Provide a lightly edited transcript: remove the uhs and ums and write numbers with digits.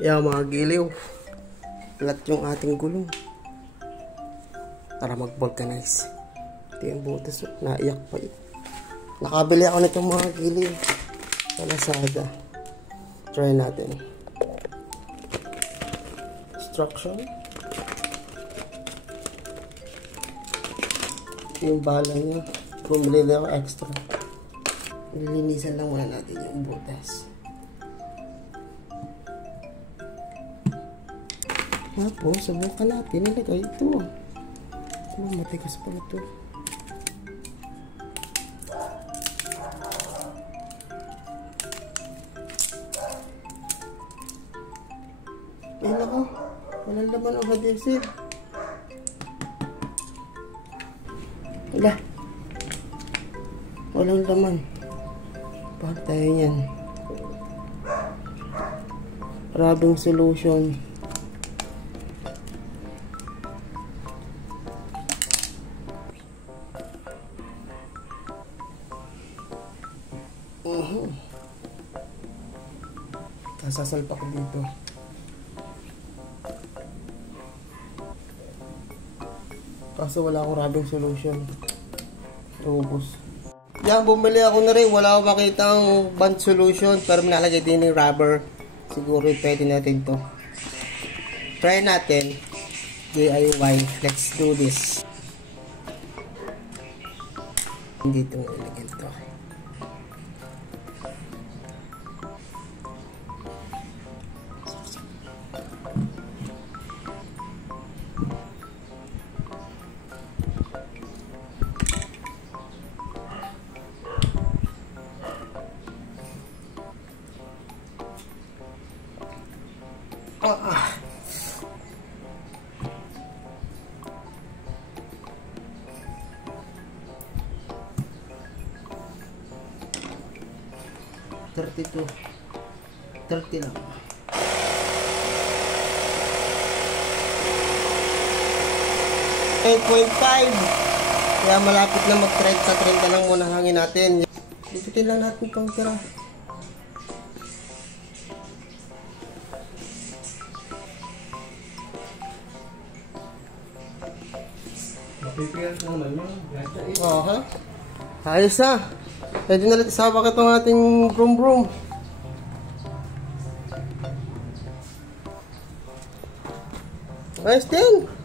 Yan mga giliw. Flat yung ating gulong. Para mag-vulcanize. Ito yung butas. Naiyak pa yun. Nakabili ako nitong mga giliw. Sa Lazada. Try natin. Instruction. Ito yung bala niya. Bumili ako extra. Nilinisan lang muna natin yung butas. Tapos, subukan natin. Nilagay ito. Matigas pala ito. Ayun ako. Walang laman ang adhesive. Wala. Walang laman. Bakit tayo yan? Rubbing solution. Sasalpak ko dito. Kaso wala akong rubbing solution. Ubos. Yan, bumili ako na rin. Wala akong makitang band solution. Pero nalagay din yung rubber. Siguro pwede natin to. Try natin. DIY. Let's do this. Dito nga ilagay to. Ah. 32. 30 lang. 8.5. Kaya malapit na mag-trend sa 30 lang muna hangin natin. Lipitin lang natin itong tira. Oo, ha? Ayos na. Pwede na natin sabak itong ating broom. Ayos din.